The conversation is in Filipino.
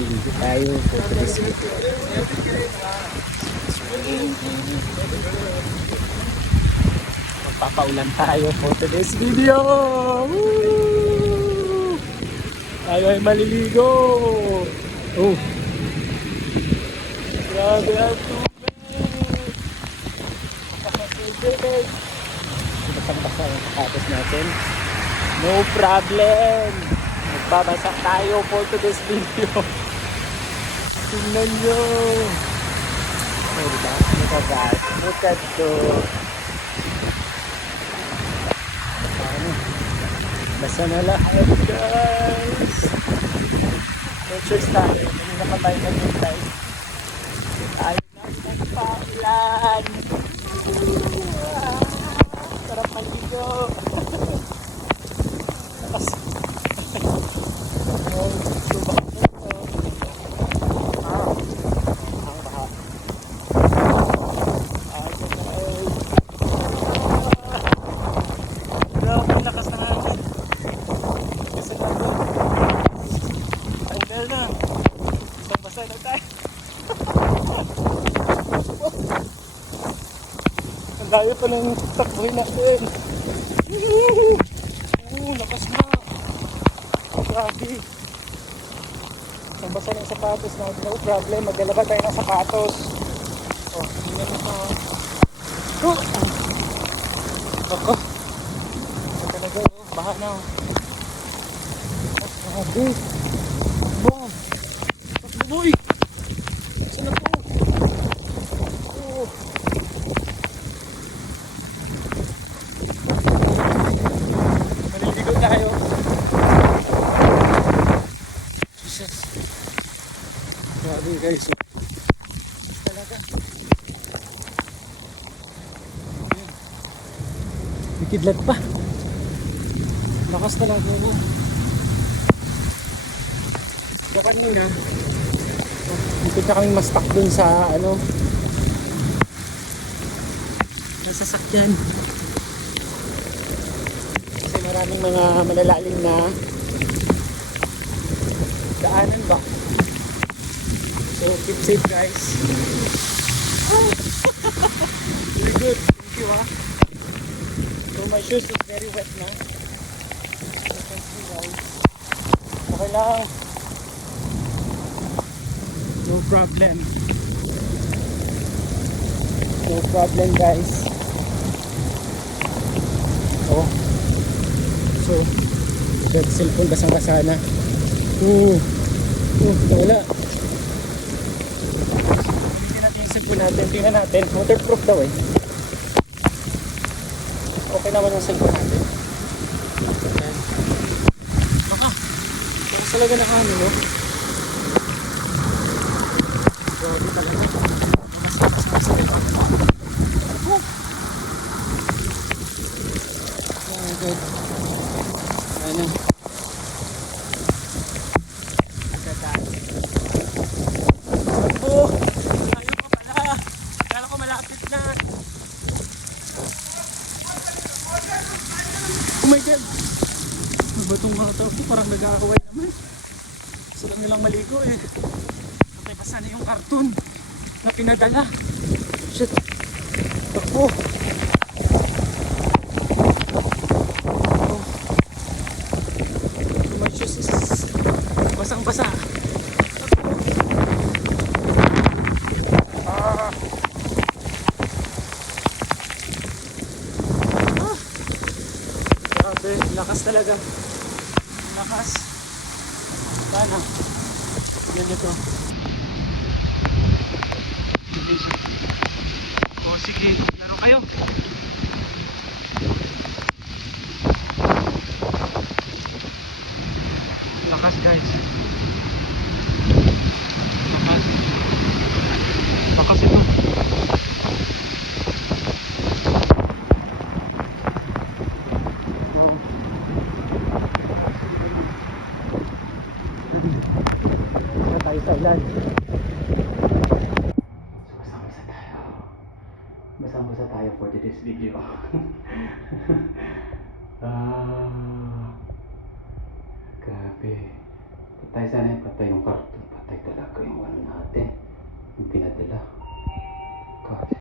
maliligo tayo for video. Magpapaulan tayo for today's video. Woo! Tayo ay maliligo. Oh. Grabe ang tubig. Napakatubig. Basang-basa yung sapatos natin. No problem. Magbabasa tayo for today's video. Tingnan nyo. Oh, diba? Look at that. Look at the... Ano? Basa na lahat, guys. Choice tayo. Kanina pa tayo naghintay. Tayo na nagpaulan. Sarap maligo. Tapos, oh, subak na ito. Ah, ang baha. Ah, guys. Ah, Grabe, ang lakas ng hangin. Kasi nga doon. Tanggal na. Basa na tayo. Ang layo pa ng takbuhin natin. Oo, lakas na. Grabe. Ang basa ng sapatos natin. No problem. Magdala tayo ng sapatos. Oh, tingnan mo pa. Oh! Ako. Ito talaga. Baha na. Oh, grabe. Bom. Boy! Saan na to? Oh. Maliligo tayo. Jesus. Grabe guys. Talaga. May kidlat pa. Lakas talaga mo. Kaya kanina, Dito na kaming mastak dun sa ano sa sasakyan. Kasi maraming mga malalalim na daanan ba? So keep safe guys. Very good. Thank you ah. So my shoes is very wet na. You can see guys. Okay lang. No problem. No problem guys. Oh. So, that cellphone basang-basa na. Oo. Oh, wala. Tingnan natin. Tingnan natin. Waterproof daw eh. Okay naman yung cellphone natin. Baka. Baka talaga na ano, no? Grabe talaga. Mas- mas masakit. Oh, good. Ano? Agad Oh! Ayaw ko pala. Kala ko malapit na. Oh my God! Ano ba mga tao? Parang nag-aaway naman. Lang nilang maligo eh. Okay, basa na yung karton na pinadala. Shit. Is basang-basa. Ah. Ah. Grabe, lakas talaga. Lakas. Sana. Yan ito. O sige, laro kayo. Lakas guys. Wala tayo sa ilan. Basa-basa tayo. Basa-basa tayo for today's video. ah, grabe. Patay sana yung patay yung karton. Patay talaga yung ano natin. Yung pinadala. God.